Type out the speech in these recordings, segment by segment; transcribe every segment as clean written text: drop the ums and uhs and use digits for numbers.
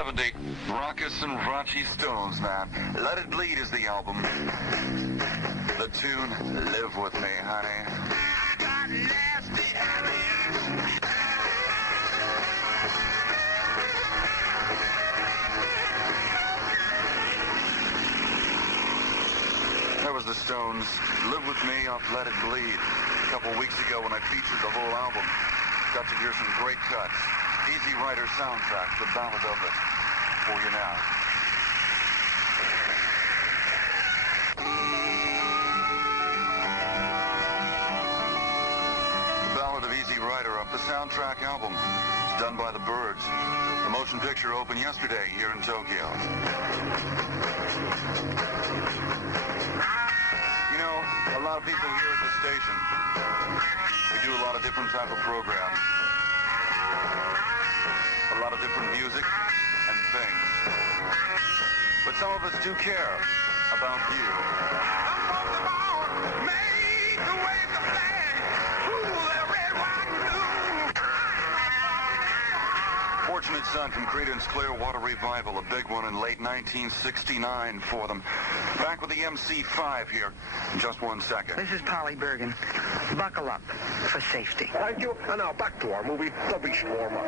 70. Raucous and raunchy Stones, man. Let It Bleed is the album. The tune, Live With Me, honey. I got nasty habits. That was the Stones, Live With Me off Let It Bleed. A couple weeks ago when I featured the whole album. Got to hear some great cuts. Easy Rider soundtrack, the ballad of it, for you now. The Ballad of Easy Rider off the soundtrack album. It's done by the Byrds. The motion picture opened yesterday here in Tokyo. You know, a lot of people here at the station, we do a lot of different type of programs. A lot of different music and things. But some of us do care about you. Fortunate Son from Creedence Clearwater Revival, a big one in late 1969 for them. Back with the MC5 here in just 1 second. This is Polly Bergen. Buckle up for safety. Thank you. And now back to our movie, The Beast Warmer.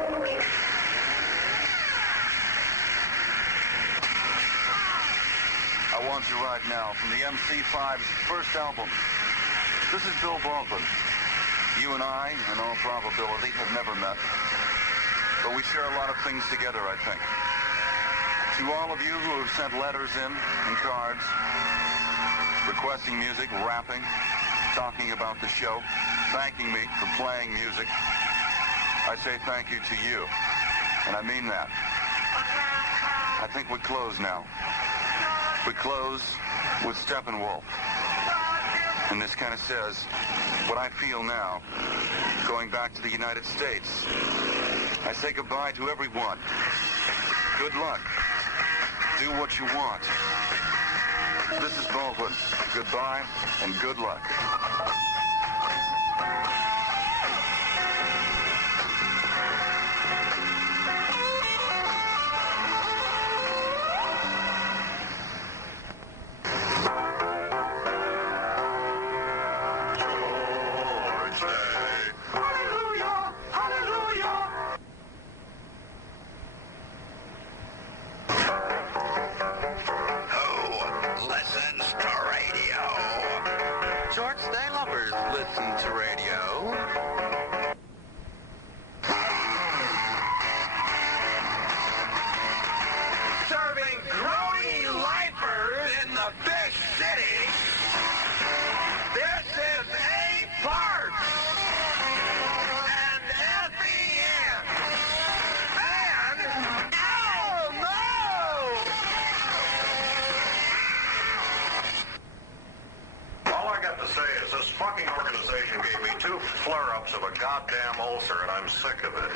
I Want You Right Now from the MC5's first album. This is Bill Baldwin. You and I, in all probability, have never met. But we share a lot of things together, I think. To all of you who have sent letters in and cards, requesting music, rapping, talking about the show, thanking me for playing music, I say thank you to you. And I mean that. I think we close now. We close with Steppenwolf. And this kind of says what I feel now, going back to the United States. I say goodbye to everyone. Good luck. Do what you want. This is Baldwin. Goodbye and good luck. Flare-ups of a goddamn ulcer, and I'm sick of it.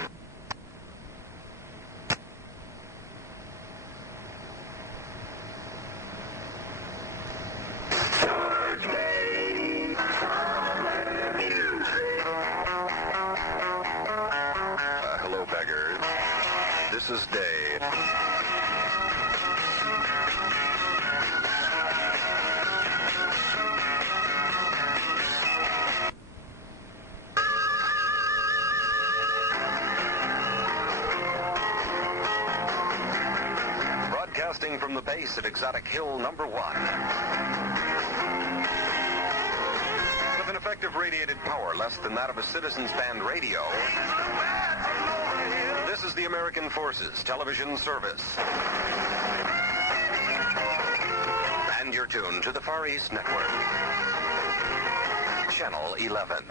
Hello, beggars. This is Dave. From the base at Exotic Hill #1. With an effective radiated power less than that of a Citizens Band radio, this is the American Forces Television Service. And you're tuned to the Far East Network. Channel 11.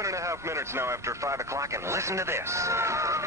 7.5 minutes now after 5 o'clock, and listen to this.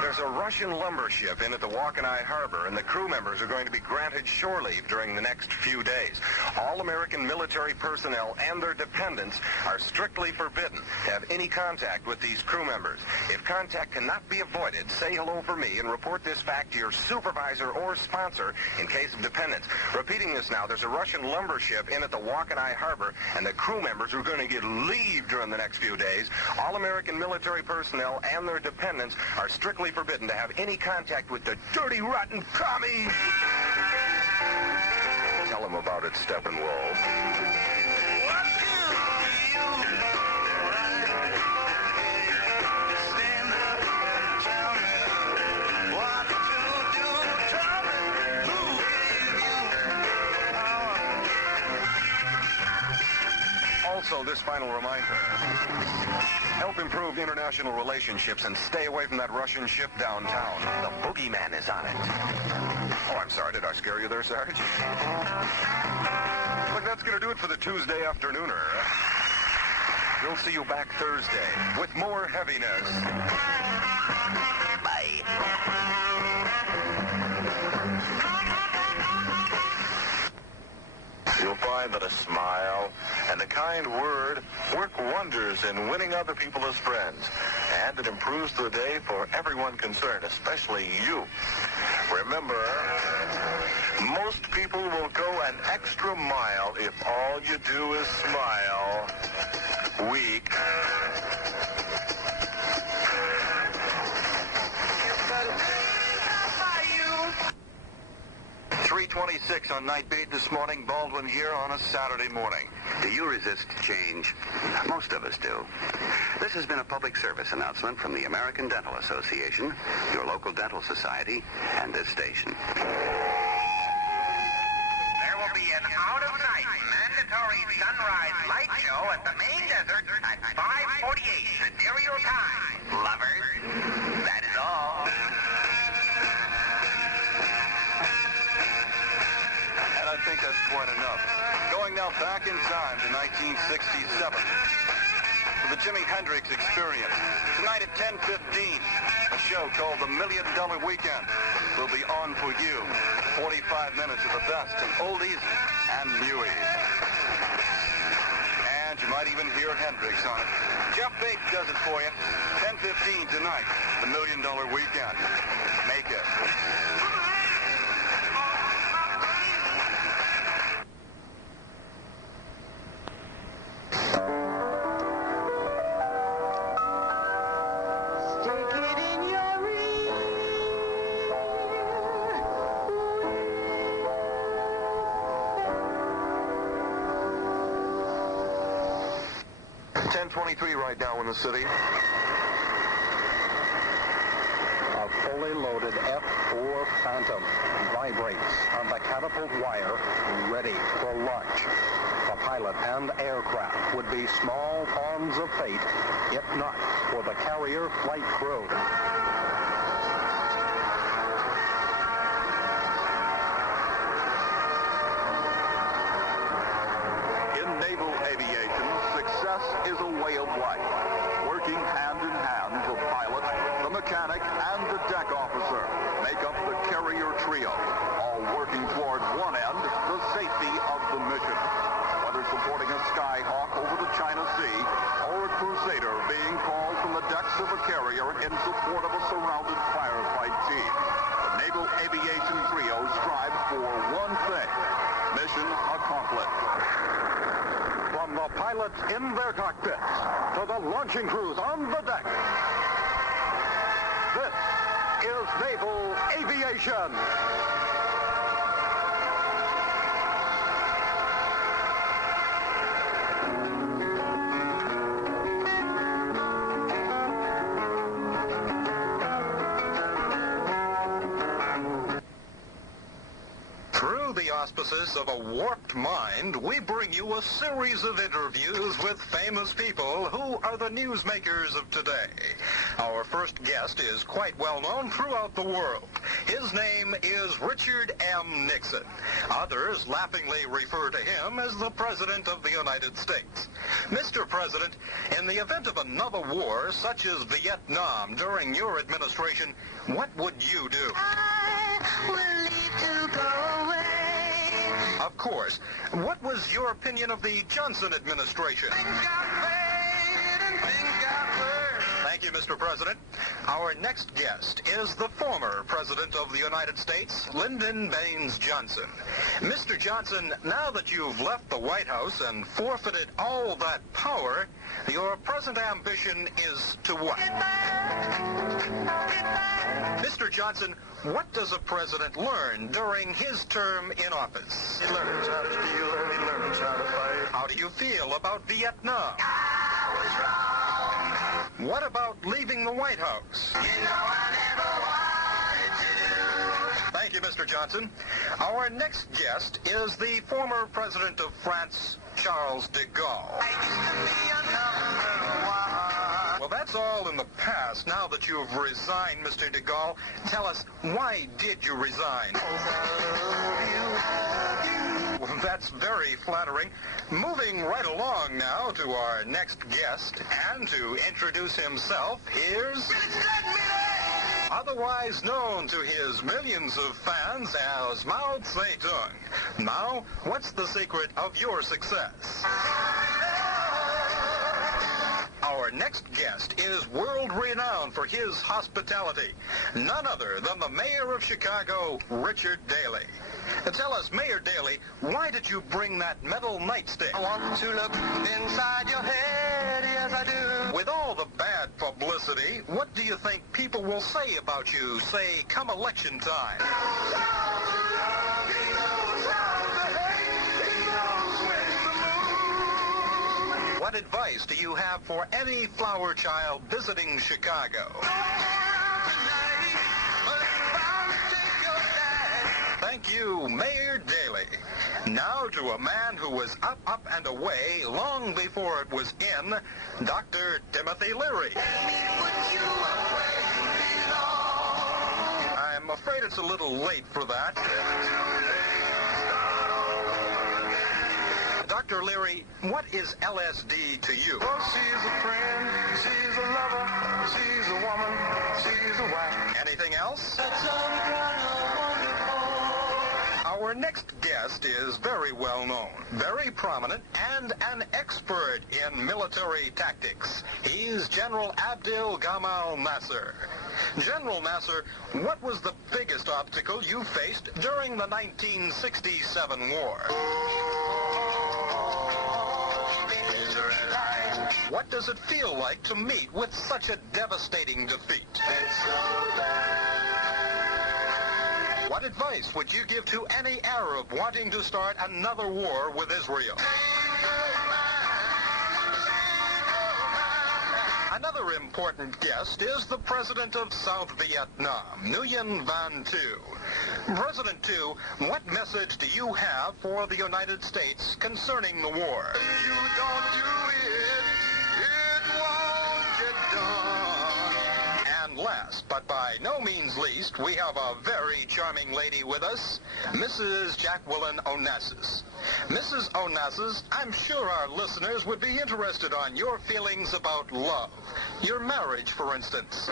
There's a Russian lumber ship in at the Wakanai Harbor, and the crew members are going to be granted shore leave during the next few days. All American military personnel and their dependents are strictly forbidden to have any contact with these crew members. If contact cannot be avoided, say hello for me and report this fact to your supervisor or sponsor in case of dependence. Repeating this now, there's a Russian lumber ship in at the Wakanai Harbor, and the crew members are going to get leave during the next few days. All American military personnel and their dependents are strictly forbidden to have any contact with the dirty, rotten commies. Tell them about it, Steppenwolf. Also, this final reminder. Help improve international relationships and stay away from that Russian ship downtown. The boogeyman is on it. Oh, I'm sorry. Did I scare you there, Sarge? Look, that's going to do it for the Tuesday afternooner. We'll see you back Thursday with more heaviness. Bye. You'll find that a smile and a kind word work wonders in winning other people as friends. And it improves the day for everyone concerned, especially you. Remember, most people will go an extra mile if all you do is smile. Weak. 3:26 on Nightbeat this morning. Baldwin here on a Saturday morning. Do you resist change? Most of us do. This has been a public service announcement from the American Dental Association, your local dental society, and this station. There will be an out-of-night mandatory sunrise light show at the main desert at 5:48 sidereal time. Lovers, that is all. And I think that's quite enough. Going now back in time to 1967 for the Jimi Hendrix Experience. Tonight at 10:15, a show called The $1 Million Weekend will be on for you. 45 minutes of the best in oldies and newies. And you might even hear Hendrix on it. Jeff Bates does it for you. 10:15 tonight, The $1 Million Weekend. Make it. 10:23 right now in the city. A fully loaded F-4 Phantom vibrates on the catapult wire, ready for launch. The pilot and aircraft would be small pawns of fate, if not for the carrier flight crew. In naval aviation, success is a way of life. Working hand in hand, the pilot, the mechanic, and the deck officer make up the carrier trio, all working toward one end, the safety of the mission. Whether supporting a Skyhawk over the China Sea or a Crusader being called from the decks of a carrier in support of a surrounded firefight team, the naval aviation trio strives for one thing: mission accomplished. From the pilots in their cockpits to the launching crews on the deck, this is naval aviation. Through the auspices of a warped mind, we bring you a series of interviews with famous people who are the newsmakers of today. Our first guest is quite well known throughout the world. His name is Richard M. Nixon. Others laughingly refer to him as the President of the United States. Mr. President, in the event of another war, such as Vietnam, during your administration, what would you do? I will leave to go away. Of course. What was your opinion of the Johnson administration? Thank you, Mr. President. Our next guest is the former President of the United States, Lyndon Baines Johnson. Mr. Johnson, now that you've left the White House and forfeited all that power, your present ambition is to what? Mr. Johnson, what does a president learn during his term in office? He learns how to steal and he learns how to fight. How do you feel about Vietnam? I was wrong. What about leaving the White House? You know I never wanted to. Thank you, Mr. Johnson. Our next guest is the former President of France, Charles de Gaulle. I used to be a number one. Well, that's all in the past. Now that you've resigned, Mr. de Gaulle, tell us, why did you resign? Well, that's very flattering. Moving right along now to our next guest, and to introduce himself, here's... otherwise known to his millions of fans as Mao Zedong. Mao, what's the secret of your success? Our next guest is world-renowned for his hospitality. None other than the mayor of Chicago, Richard Daley. Tell us, Mayor Daley, why did you bring that metal nightstick? I want to look inside your head, yes I do. With all the bad publicity, what do you think people will say about you, say, come election time? What advice do you have for any flower child visiting Chicago? Thank you, Mayor Daley. Now to a man who was up and away long before it was in, Dr. Timothy Leary. I'm afraid it's a little late for that. Dr. Leary, what is LSD to you? Well, she's a friend, she's a lover, she's a woman, she's a wife. Anything else? That's all kind of wonderful. Our next guest is very well known, very prominent, and an expert in military tactics. He's General Abdel Gamal Nasser. General Nasser, what was the biggest obstacle you faced during the 1967 war? What does it feel like to meet with such a devastating defeat? What advice would you give to any Arab wanting to start another war with Israel? Another important guest is the President of South Vietnam, Nguyen Van Tu. President Tu, what message do you have for the United States concerning the war? If you don't do it, it won't get done. And last, but by no means least, we have a very charming lady with us, Mrs. Jacqueline Onassis. Mrs. Onassis, I'm sure our listeners would be interested on your feelings about love. Your marriage, for instance.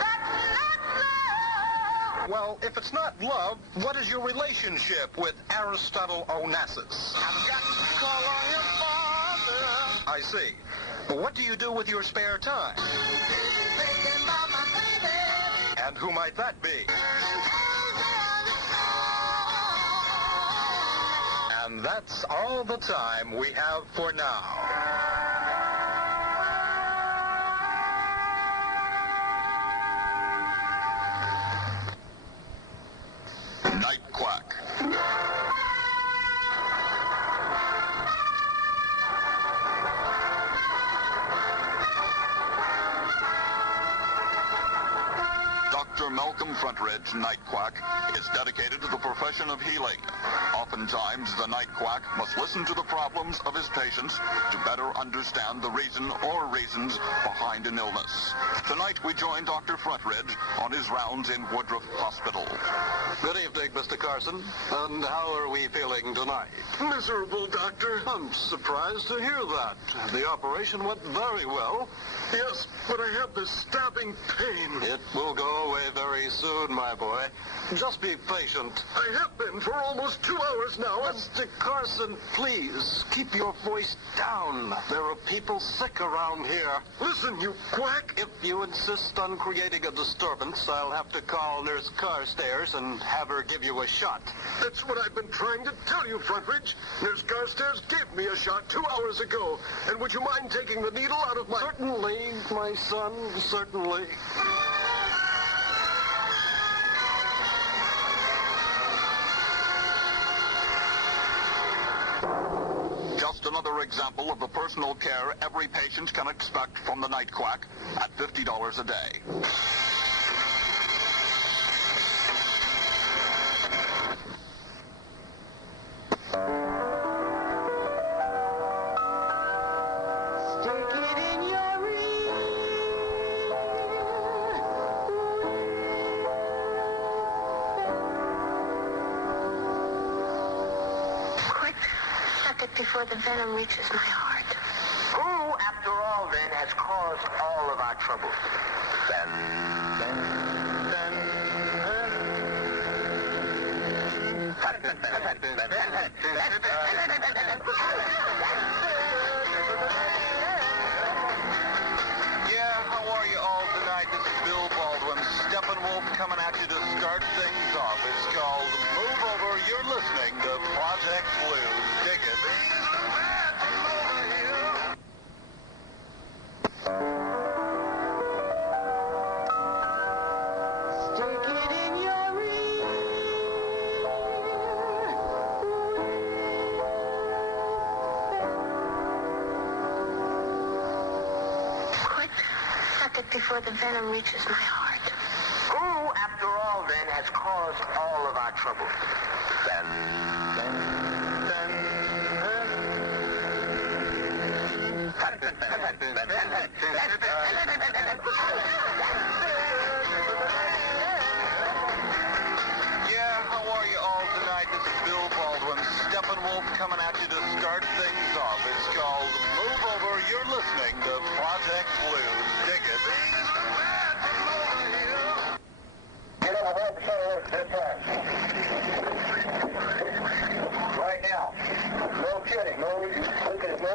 Well, if it's not love, what is your relationship with Aristotle Onassis? I've got to call on your father. I see. What do you do with your spare time? Thinking about my baby. And who might that be? And that's all the time we have for now. Night Quack. Dr. Malcolm Frontridge, Night Quack, is dedicated to the profession of healing. Oftentimes, the Night Quack must listen to the problems of his patients to better understand the reason or reasons behind an illness. Tonight, we join Dr. Frontridge on his rounds in Woodruff Hospital. Good evening, Mr. Carson. And how are we feeling tonight? Miserable, Doctor. I'm surprised to hear that. The operation went very well. Yes, but I have this stabbing pain. It will go away very soon, my boy. Just be patient. I have been for almost 2 hours now. Mr. Carson, please, keep your voice down. There are people sick around here. Listen, you quack. If you insist on creating a disturbance, I'll have to call Nurse Carstairs and have her give you a shot. That's what I've been trying to tell you, Frontridge. Nurse Carstairs gave me a shot 2 hours ago. And would you mind taking the needle out of my... Certainly, my son, certainly. Just another example of the personal care every patient can expect from the Night Quack at $50 a day. Before the venom reaches my heart. Who, after all, then, has caused all of our trouble? Yeah, how are you all tonight? This is Bill Baldwin, Steppenwolf, coming at you to start things off. It's called Move Over. You're listening to Project Blues. Dig it. Before the venom reaches my heart. Who, after all, then, has caused all of our trouble? Yeah, how are you all tonight? This is Bill Baldwin, Steppenwolf, coming at you to start things off. It's called Move Over. You're listening to Project Blues. Dig it. Right now. No kidding. No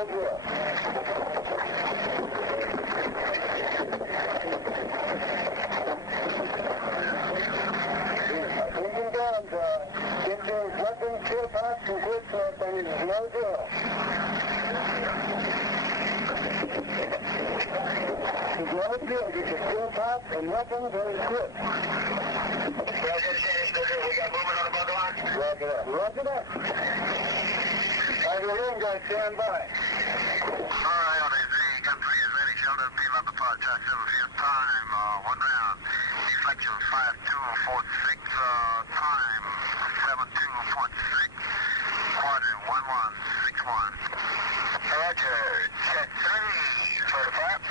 drill. Clean guns, get those weapons, kill pots, and quit something. No drill. No drill. Get your kill pots and weapons and quit. We got movement on the bug line. Roger that. Either room, guys, stand by. All right, LAZ. Gun 3 is ready. Shelter P. Leopard Pod. Track 7 field time. 1 round. Deflection 5246. Time 72.6. Quadrant 1161. Roger. Set 3 for the flap.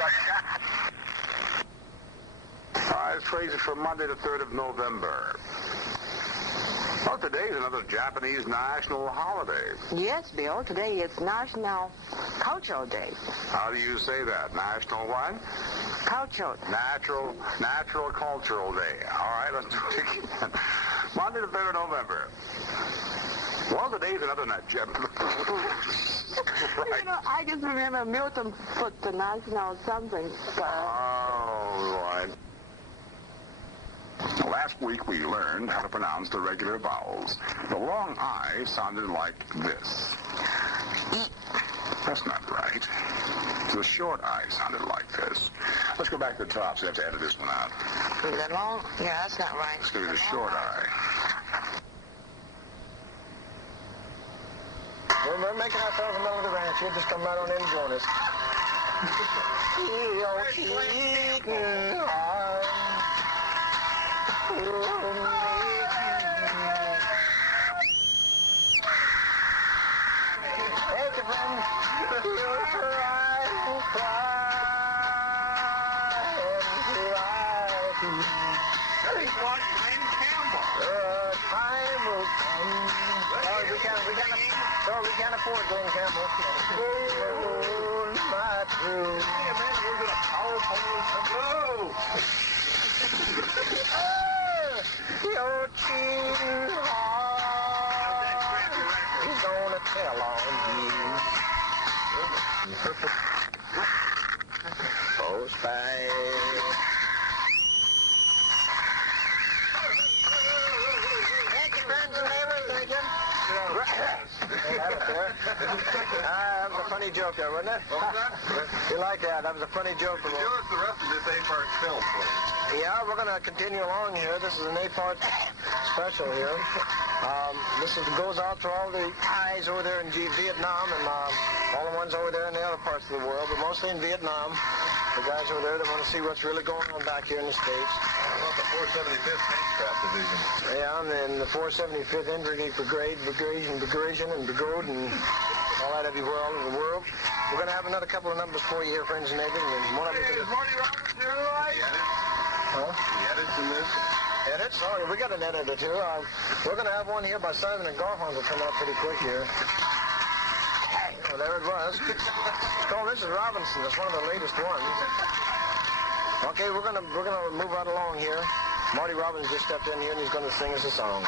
Roger shot. It's crazy for Monday the 3rd of November. Well, today is another Japanese national holiday. Yes, Bill. Today is National Cultural Day. How do you say that? National what? Cultural. Natural Cultural Day. All right, let's do it again. Monday the 3rd of November. Well, today is another Japanese. Right. You know, I just remember Milton put the national something. Oh, Lord. Last week we learned how to pronounce the regular vowels. The long I sounded like this. That's not right. The short I sounded like this. Let's go back to the top, so you have to edit this one out. The long, yeah, that's not right. It's going to be the short I. We're making ourselves a middle of the ranch. You'll just come right on in and join us. Your cheating heart will make take a friend, you'll cry and cry and cry. Time will come. We can't afford Glenn Campbell. Oh, my true. Hey, man, we're going to power pole. Your cheating heart is gonna tell on you. Post by. That was a funny joke there, wasn't it? What was that? You like that? That was a funny joke. Give us the rest of this 8-part film, please. Yeah, we're going to continue along here. This is an 8-part special here. This goes out to all the guys over there in Vietnam and all the ones over there in the other parts of the world, but mostly in Vietnam. The guys over there that want to see what's really going on back here in the States. How about the 475th Handcraft Division? Yeah, and then the 475th Infantry Brigade, and all that everywhere all over the world. We're going to have another couple of numbers for you here, friends and neighbors. And one of them is Marty Roberts here, right? Huh? The edits in this? Edits? Oh, we got an editor, too. We're going to have one here by Simon and Garfunkel coming up pretty quick here. Oh, there it was. Oh, this is Robinson. That's one of the latest ones. Okay, we're gonna move right along here. Marty Robbins just stepped in here and he's gonna sing us a song.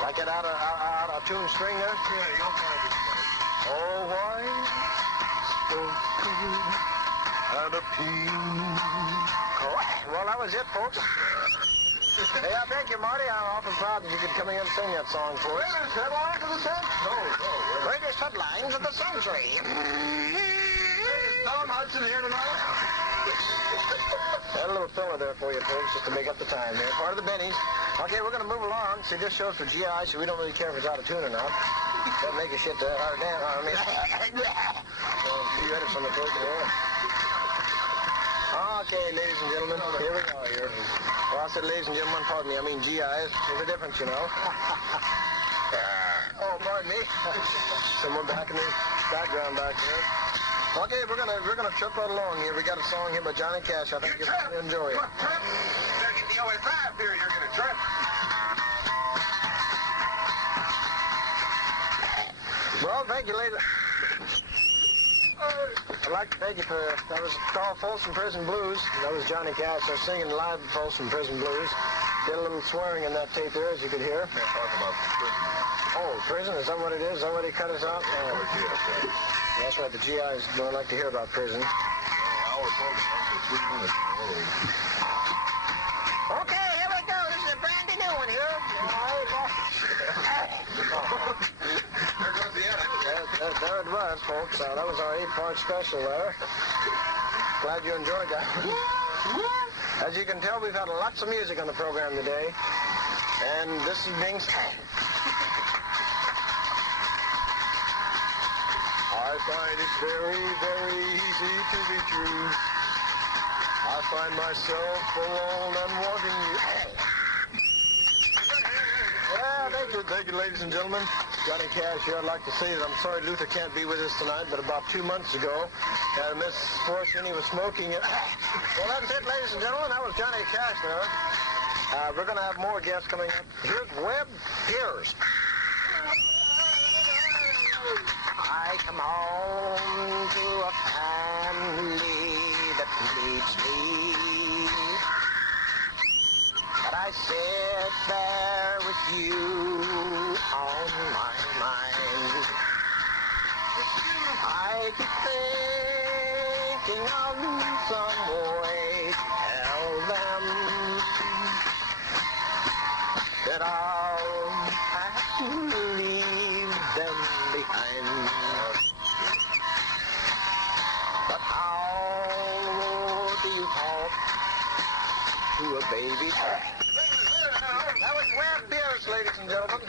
Like it out of tune string there? Yeah, you'll find it. Oh, why spoke and a well, that was it, folks. Hey, thank you, Marty. I'm awful proud that you could come in and sing that song for us. Greatest headlines of the century. No. Greatest headlines of the century. Tom Hudson here tonight. Got a little filler there for you, folks, just to make up the time here. Part of the Bennies. Okay, we're going to move along. See, this show's for GI, so we don't really care if it's out of tune or not. Doesn't make a shit hard damn. I mean, so, a few edits on the tape there. Okay, ladies and gentlemen, here we are here. Well, I said ladies and gentlemen, pardon me, I mean GIs. There's a difference, you know. Oh, pardon me. Someone back in the background back there. Okay, we're gonna trip right along here. We got a song here by Johnny Cash. I think you're going to enjoy it. Better get the OS5 here. You're going to trip. Well, thank you, ladies. I'd like to thank you for that was called Folsom Prison Blues. That was Johnny Cash. They're singing live Folsom Prison Blues. Did a little swearing in that tape there, as you could hear. Can't talk about prison. Oh, prison? Is that what it is? Is that what he cut us out? Oh. That's right. The GIs don't like to hear about prison. Our program for 3 minutes. Okay, here we go. This is a brand new one here. There goes the edit. There it was, folks. That was our 8-part special there. Glad you enjoyed that. As you can tell, we've had lots of music on the program today. And this is being... I find it very, very easy to be true. I find myself alone and wanting you. Yeah, thank you, ladies and gentlemen. Johnny Cash here. I'd like to say that I'm sorry Luther can't be with us tonight, but about 2 months ago, misfortune, he was smoking it. Well, that's it, ladies and gentlemen. That was Johnny Cash there. We're going to have more guests coming up. Here's Webb Pierce. I come home to a family that needs me. But I sit there with you on my mind. I keep thinking of some way to tell them that I'll have to leave them behind. But how do you talk to a baby? That was Webb Pierce, ladies and gentlemen.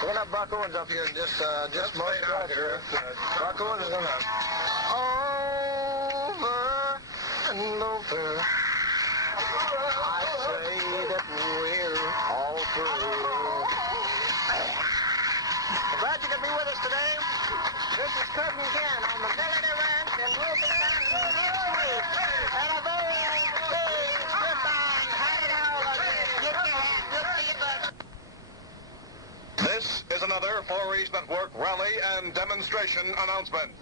We're gonna have Buck Owens up here just most right here. Buck Owens is gonna over and over. I say that we're all through. I'm glad you could be with us today. This is Cousin Ken on the Melody Ranch, and we'll be back next week. And a very big goodbye. Have it all again. Get your hand. We'll see you back. This is another Far East Network rally and demonstration announcement.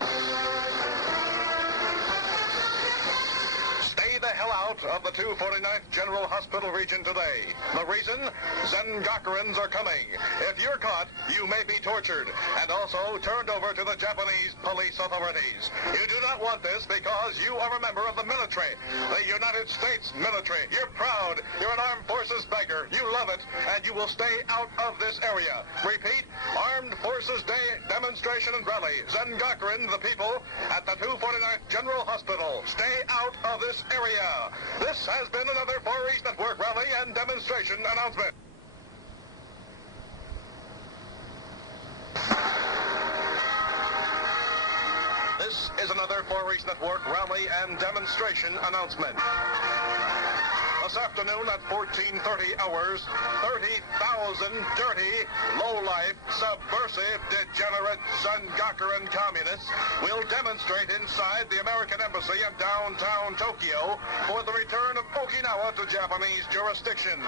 Stay the hell out of the 249th General Hospital region today. The reason? Zengakurans are coming. If you're caught, you may be tortured and also turned over to the Japanese police authorities. You do not want this because you are a member of the military, the United States military. You're proud. You're an armed forces beggar. You love it, and you will stay out of this area. Repeat, Armed Forces Day demonstration and rally. Zengakuren, the people, at the 249th General Hospital. Stay out of this area. This has been another Far East Network rally and demonstration announcement. This is another Far East Network rally and demonstration announcement. This afternoon at 14:30 hours, 30,000 dirty, low-life, subversive, degenerate Zengakuren communists will demonstrate inside the American Embassy in downtown Tokyo for the return of Okinawa to Japanese jurisdiction.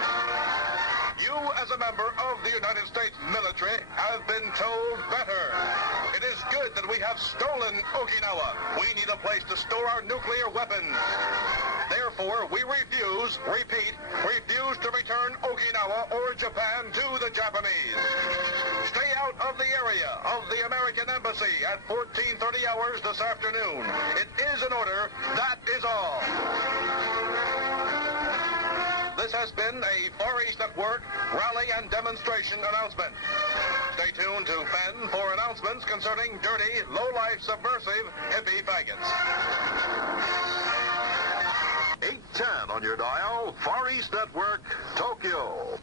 You, as a member of the United States military, have been told better. It is good that we have stolen Okinawa. We need a place to store our nuclear weapons. Therefore, we refuse to return Okinawa or Japan to the Japanese. Stay out of the area of the American Embassy at 14:30 hours this afternoon. It is an order. That is all. This has been a Far East Network rally and demonstration announcement. Stay tuned to Fenn for announcements concerning dirty, low-life, subversive, hippie faggots. 810 on your dial, Far East Network, Tokyo.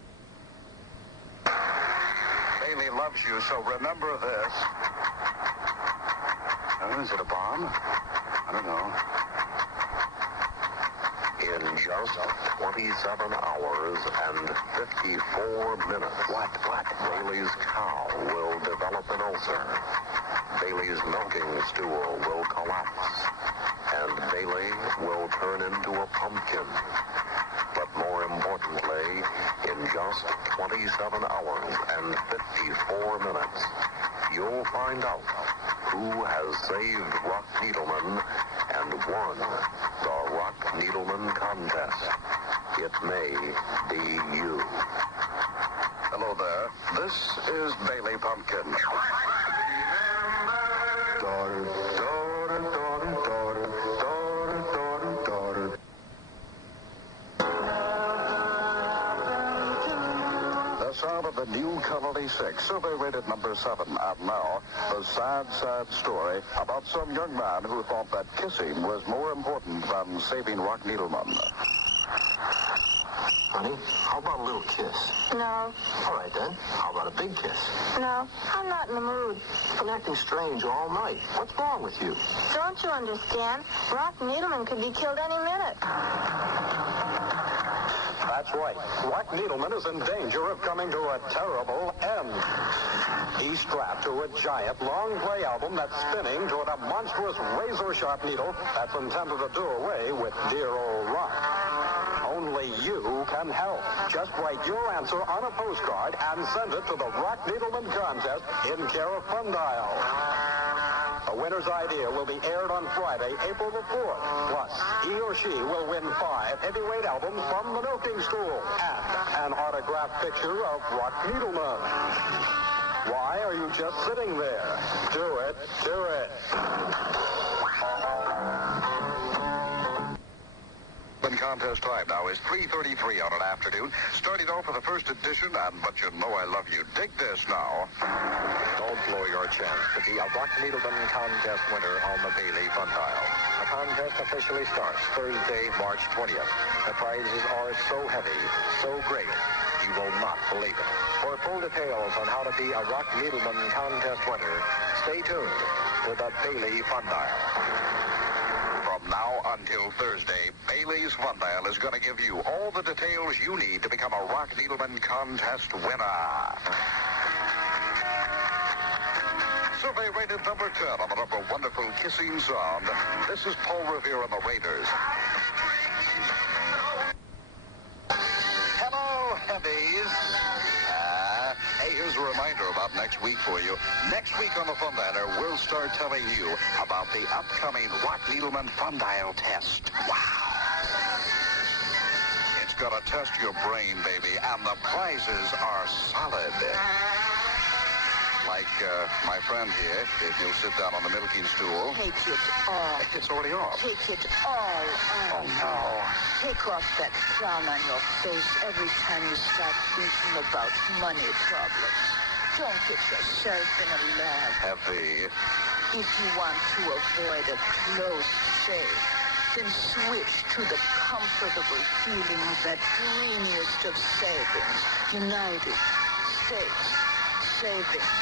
Bailey loves you, so remember this. Oh, is it a bomb? I don't know. In just 27 hours and 54 minutes, what? Bailey's cow will develop an ulcer. Bailey's milking stool will collapse. And Bailey will turn into a pumpkin. But more importantly, in just 27 hours and 54 minutes, you'll find out who has saved Rock Needleman and won the Rock Needleman contest. It may be you. Hello there. This is Bailey Pumpkin. The sound of the new Colony 6, survey rated number 7. And now, the sad, sad story about some young man who thought that kissing was more important than saving Rock Needleman. Honey, how about a little kiss? No. All right, then. How about a big kiss? No, I'm not in the mood. You've been acting strange all night. What's wrong with you? Don't you understand? Rock Needleman could be killed any minute. That's right. Rock Needleman is in danger of coming to a terrible end. He's strapped to a giant long-play album that's spinning toward a monstrous razor-sharp needle that's intended to do away with dear old Rock. Only you can help. Just write your answer on a postcard and send it to the Rock Needleman contest in care of Fundial. The winner's idea will be aired on Friday, April the 4th. Plus, he or she will win 5 heavyweight albums from the milking stool and an autographed picture of Rock Needleman. Why are you just sitting there? Do it. Do it. Contest time now is 3:33 on an afternoon. Starting off with the first edition, and But You Know I Love You. Dig this now. Don't blow your chance to be a Rock Needleman contest winner on the Bailey Fundial. The contest officially starts Thursday, March 20th. The prizes are so heavy, so great, You will not believe it. For full details on how to be a Rock Needleman contest winner, stay tuned to the Bailey Fun Dial. From now until Thursday, Bailey's Fun Dial is going to give you all the details you need to become a Rock Needleman contest winner. Survey rated number 10 on the number wonderful kissing sound. This is Paul Revere and the Raiders. Hello, heavies. Hey, here's a reminder about next week for you. Next week on the Fun Dialer, we'll start telling you about the upcoming Rock Needleman Fun Dial test. Wow. It's gonna test your brain, baby, and the prizes are solid. Like my friend here, if you'll sit down on the milking stool. Take it off. It's already off. Take it all off. Oh, no. Take off that frown on your face every time you start thinking about money problems. Don't get yourself in a lab. Heavy. If you want to avoid a close shave, then switch to the comfortable feeling of that greeniest of savings. United States Savings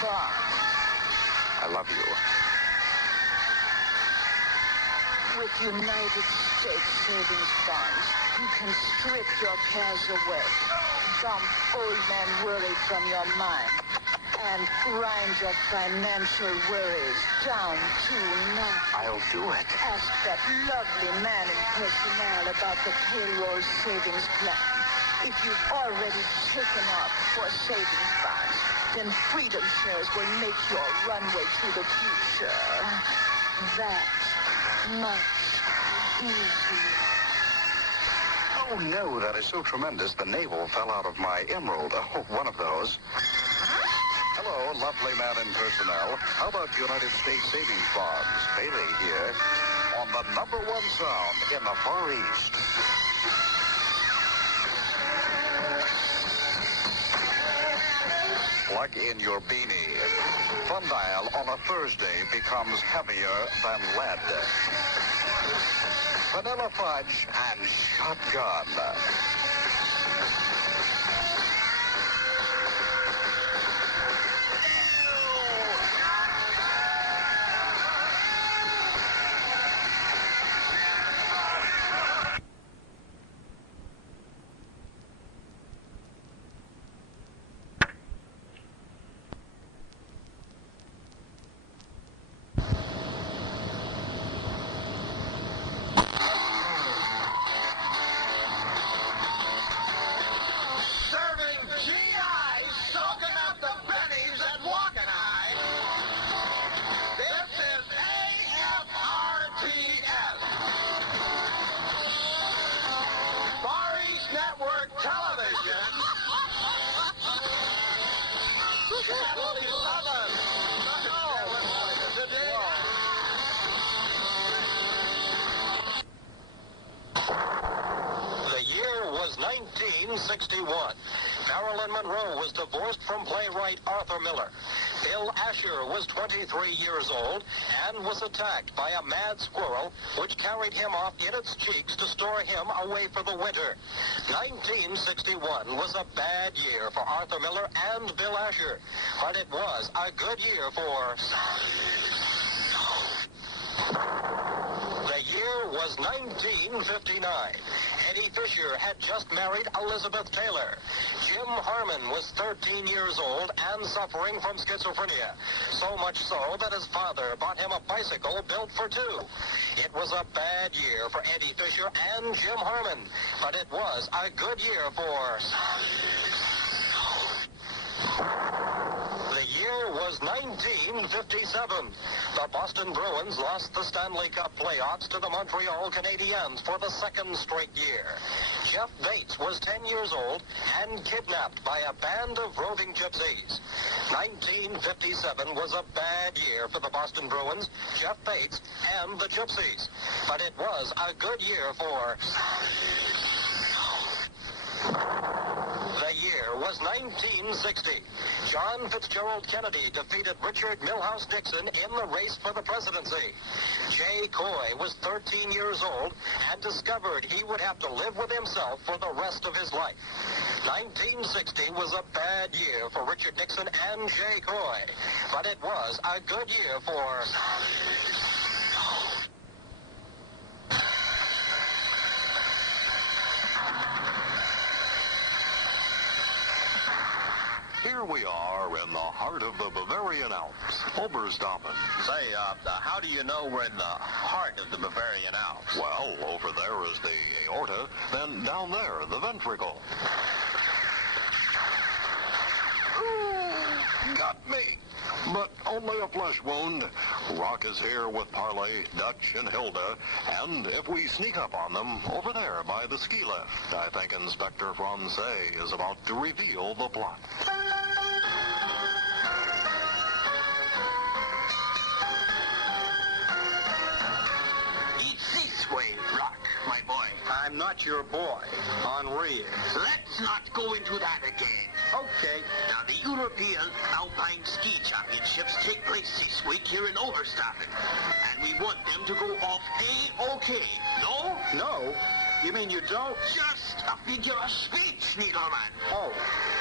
Bonds. I love you. With United States Savings Bonds, you can strip your cares away, dump old man worry from your mind, and grind your financial worries down to nothing. I'll do it. Ask that lovely man in personnel about the payroll savings plan. If you've already taken off for savings bonds, then Freedom Shares will make your runway to the future that much easier. Oh, no, that is so tremendous. The navel fell out of my emerald. Oh, one of those. Hello, lovely man in personnel. How about United States Savings Bonds? Bailey here on the number one sound in the Far East. Plug in your beanie. Fun Dial on a Thursday becomes heavier than lead. Vanilla fudge and shotgun. The year was 1961. Marilyn Monroe was divorced from playwright Arthur Miller. Bill Asher was 23 years old and was attacked by a mad squirrel which carried him off in its cheeks to store him away for the winter. 1961 was a bad year for Arthur Miller and Bill Asher, but it was a good year for... The year was 1959. Eddie Fisher had just married Elizabeth Taylor. Jim Harmon was 13 years old and suffering from schizophrenia, so much so that his father bought him a bicycle built for two. It was a bad year for Eddie Fisher and Jim Harmon, but it was a good year for... The year was 1957. The Boston Bruins lost the Stanley Cup playoffs to the Montreal Canadiens for the second straight year. Jeff Bates was 10 years old and kidnapped by a band of roving gypsies. 1957 was a bad year for the Boston Bruins, Jeff Bates, and the Gypsies. But it was a good year for... The year was 1960. John Fitzgerald Kennedy defeated Richard Milhouse Nixon in the race for the presidency. Jay Coy was 13 years old and discovered he would have to live with himself for the rest of his life. 1960 was a bad year for Richard Nixon and Jay Coy, but it was a good year for... Here we are in the heart of the Bavarian Alps, Oberstaufen. Say, how do you know we're in the heart of the Bavarian Alps? Well, over there is the aorta, then down there, the ventricle. Ooh, got me. But only a flesh wound. Rock is here with Parley, Dutch, and Hilda, and if we sneak up on them, over there by the ski lift, I think Inspector Francais is about to reveal the plot. It's this way, Rock, my boy. I'm not your boy. Henri. Let's not go into that again. Okay. Now, the European Alpine Ski Championships take place this week here in Oberstaufen, and we want them to go off A-OK. No? No? You mean you don't? Just a figure of speech, Needleman. Oh.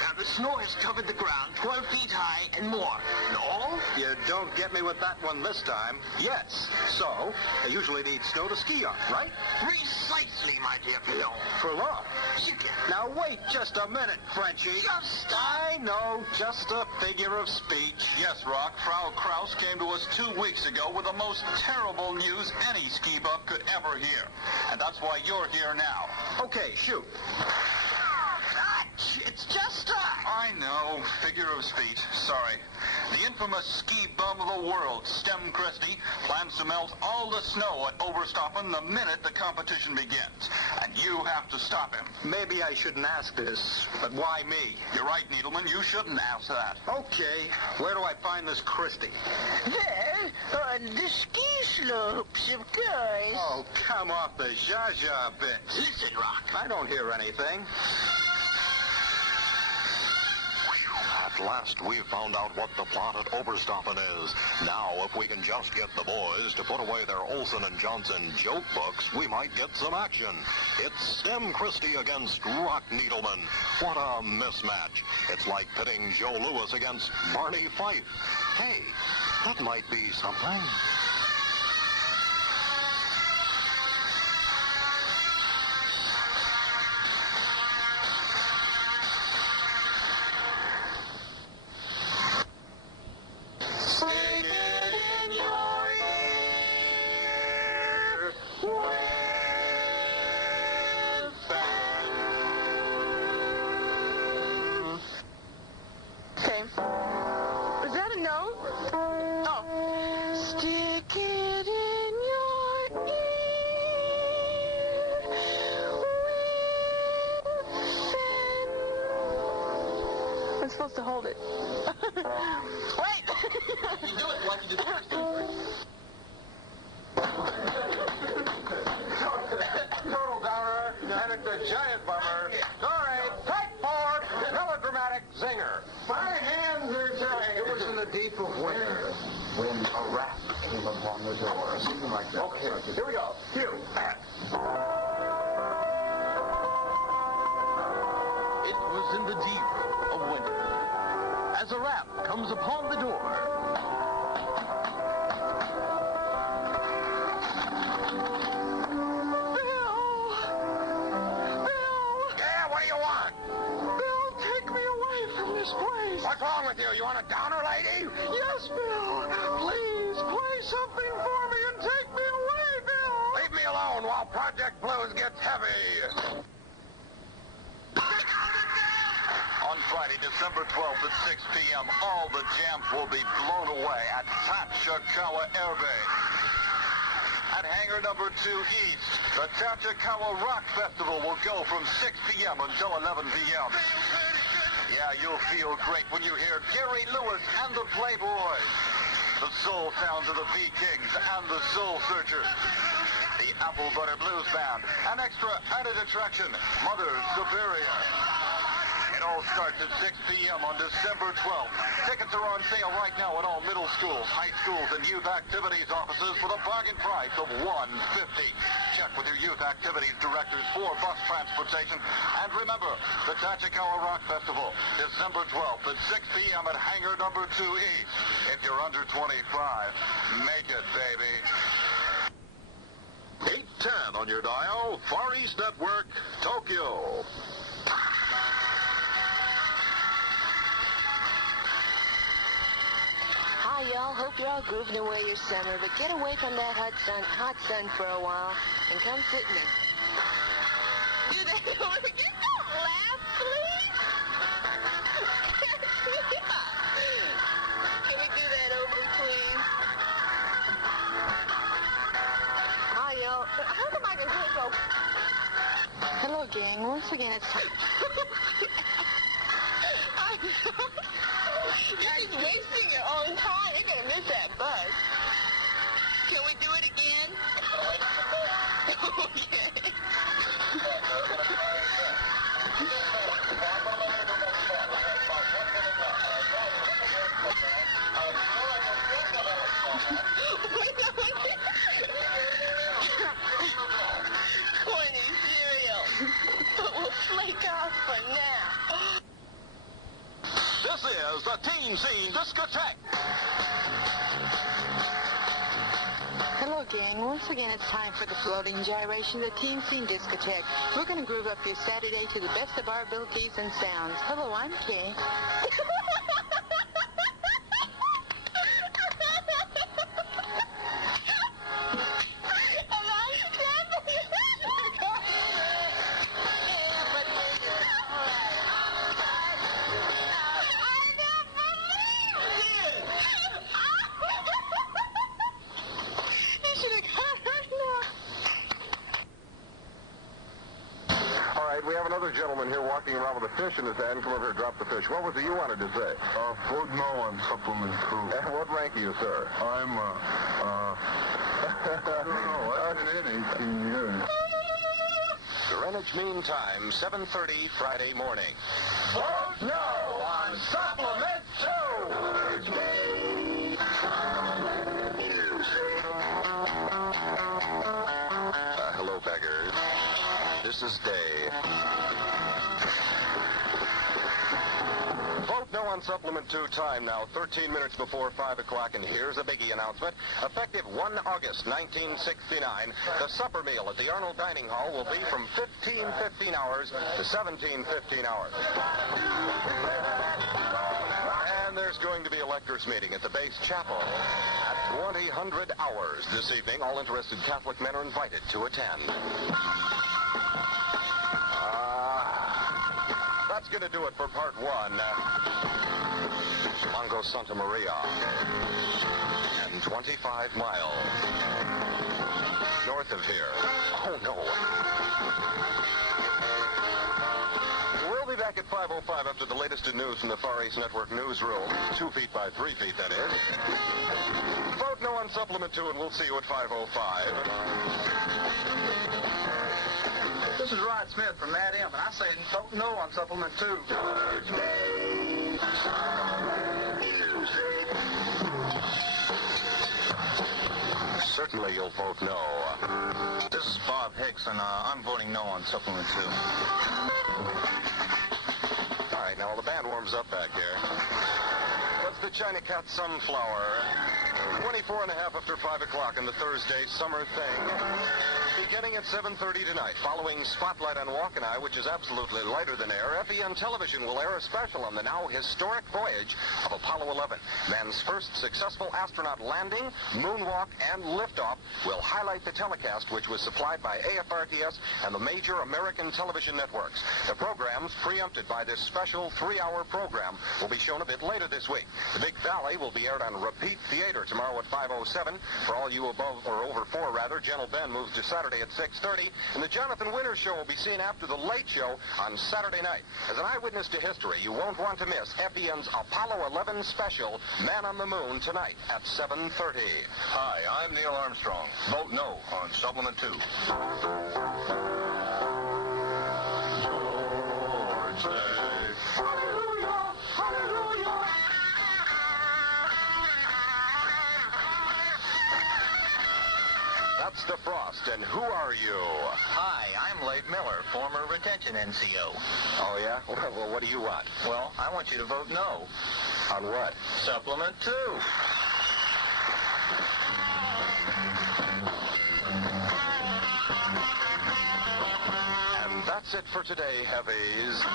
Now, the snow has covered the ground 12 feet high and more. No? You don't get me with that one this time. Yes. So, they usually need snow to ski on, right? Precisely, my dear fellow. For long. Chicken. Now, wait just a minute, Frenchie. I know, just a figure of speech. Yes, Rock. Frau Kraus came to us 2 weeks ago with the most terrible news any ski buff could ever hear. And that's why you're here now. Okay, shoot. It's just a... I know. Figure of speech. Sorry. The infamous ski bum of the world, Stem Christie, plans to melt all the snow at Oberstaufen the minute the competition begins. And you have to stop him. Maybe I shouldn't ask this, but why me? You're right, Needleman. You shouldn't ask that. Okay. Where do I find this Christie? Well, on the ski slopes, of course. Oh, come off the zha-zha bit. Listen, Rock. I don't hear anything. At last, we've found out what the plot at Oberstaufen is. Now, if we can just get the boys to put away their Olsen and Johnson joke books, we might get some action. It's Stem Christie against Rock Needleman. What a mismatch. It's like pitting Joe Louis against Barney Fife. Hey, that might be something. Supposed to hold it. Wait! You do it like you did the first time. Total downer, and it's a giant bummer. Sorry, tight forward, melodramatic zinger. My hands are tied. It was in the deep of winter when a rat came upon the door, something like that. Okay, here we go. Cue. It was in the deep of winter, as a rat comes upon the door. Yeah, what do you want? Bill, take me away from this place. What's wrong with you? You want a downer, lady? Yes, Bill. Please, play something for me and take me away, Bill. Leave me alone while Project Blues gets heavy. On Friday, December 12th at 6 p.m., all the jams will be blown away at Tachikawa Air Base. At hangar number 2 East, the Tachikawa Rock Festival will go from 6 p.m. until 11 p.m. Yeah, you'll feel great when you hear Gary Lewis and the Playboys, the soul sounds of the V-Kings and the Soul Searchers, the Apple Butter Blues Band, an extra added attraction, Mother Superior. It all starts at 6 p.m. on December 12th. Tickets are on sale right now at all middle schools, high schools, and youth activities offices for the bargain price of $150. Check with your youth activities directors for bus transportation. And remember, the Tachikawa Rock Festival, December 12th at 6 p.m. at hangar number 2E. If you're under 25, make it, baby. 810 on your dial, Far East Network, Tokyo. Hi, y'all. Hope you're all grooving away your summer, but get away from that hot sun for a while and come sit in it. You don't laugh, please. Can we do that over, please? Hi, y'all. How come I can do it so? Hello, gang. Once again, it's time. You're wasting your own time. You're going to miss that bus. Can we do it again? Okay. Corny cereal. But we'll flake off for now. This is the Teen Scene Discotheque. Hello, gang. Once again, it's time for the floating gyration, the Teen Scene Discotheque. We're going to groove up your Saturday to the best of our abilities and sounds. Hello, I'm Kay. We have another gentleman here walking around with a fish in his hand. Come over here, drop the fish. What was it you wanted to say? Vote no on supplement 2. And what rank are you, sir? I'm, I don't know. I've been in 18 years. Greenwich Mean Time, 7:30 Friday morning. Vote no on supplement 2. Hello, beggars. This is Day. Vote no on supplement 2 time now, 13 minutes before 5 o'clock, and here's a biggie announcement. Effective 1 August 1969, the supper meal at the Arnold Dining Hall will be from 15 hours to 17 hours. And there's going to be a lectors meeting at the base chapel at 2000 hours this evening. All interested Catholic men are invited to attend. That's going to do it for part 1. Mongo Santa Maria. And 25 miles north of here. Oh, no. We'll be back at 5:05 after the latest in news from the Far East Network newsroom. 2 feet by 3 feet, that is. Vote no on supplement 2, and we'll see you at 5:05. This is Rod Smith from Mad M, and I say vote no on supplement 2. Certainly you'll vote no. This is Bob Hicks, and I'm voting no on supplement 2. All right, now while the band warms up back here, what's the China Cat Sunflower? 24 and a half after 5 o'clock on the Thursday summer thing. Beginning at 7:30 tonight, following Spotlight on Walk and I, which is absolutely lighter than air, FVN Television will air a special on the now historic voyage of Apollo 11. Man's first successful astronaut landing, moonwalk, and liftoff will highlight the telecast, which was supplied by AFRTS and the major American television networks. The programs preempted by this special 3-hour program will be shown a bit later this week. The Big Valley will be aired on repeat theater tomorrow at 5:07. For all you above or over 4, Gentle Ben moves to Saturday at 6:30, and the Jonathan Winters Show will be seen after the Late Show on Saturday night. As an eyewitness to history, you won't want to miss FVN's Apollo 11 special, Man on the Moon, tonight at 7:30. Hi, I'm Neil Armstrong. Vote no on supplement 2. George, What's the frost, and who are you? Hi, I'm Leif Miller, former retention NCO. Oh, yeah? Well, what do you want? Well, I want you to vote no. On what? Supplement 2. And that's it for today, heavies.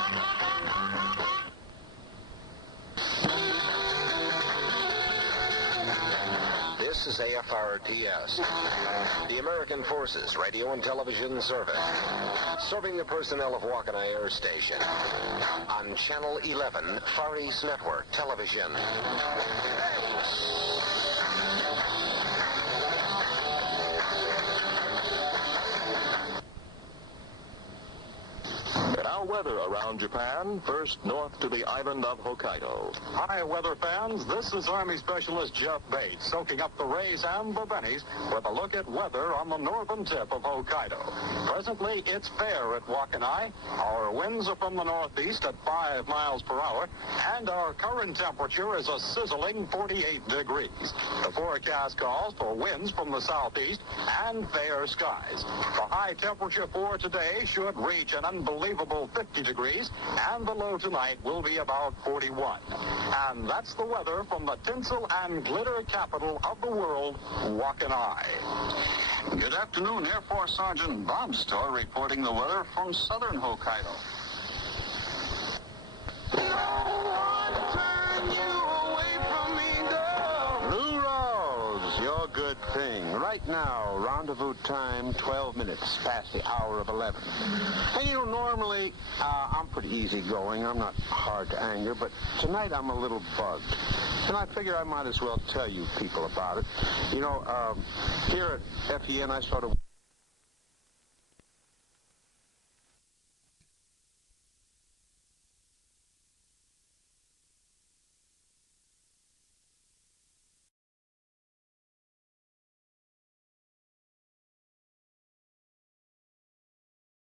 This is AFRTS, the American Forces Radio and Television Service, serving the personnel of Wakanai Air Station on Channel 11, Far East Network Television. Weather around Japan, first north to the island of Hokkaido. Hi, weather fans. This is Army Specialist Jeff Bates, soaking up the rays and the bennies with a look at weather on the northern tip of Hokkaido. Presently, it's fair at Wakanai. Our winds are from the northeast at 5 miles per hour, and our current temperature is a sizzling 48 degrees. The forecast calls for winds from the southeast and fair skies. The high temperature for today should reach an unbelievable 50 degrees, and the low tonight will be about 41. And that's the weather from the tinsel and glitter capital of the world, Wakanai. Good afternoon, Air Force Sergeant Bob Storr reporting the weather from southern Hokkaido. Blue Rose, your good thing. Right now, rendezvous time, 12 minutes past the hour of 11. And you know, normally, I'm pretty easygoing. I'm not hard to anger, but tonight I'm a little bugged. And I figure I might as well tell you people about it. You know, here at FVN, I sort of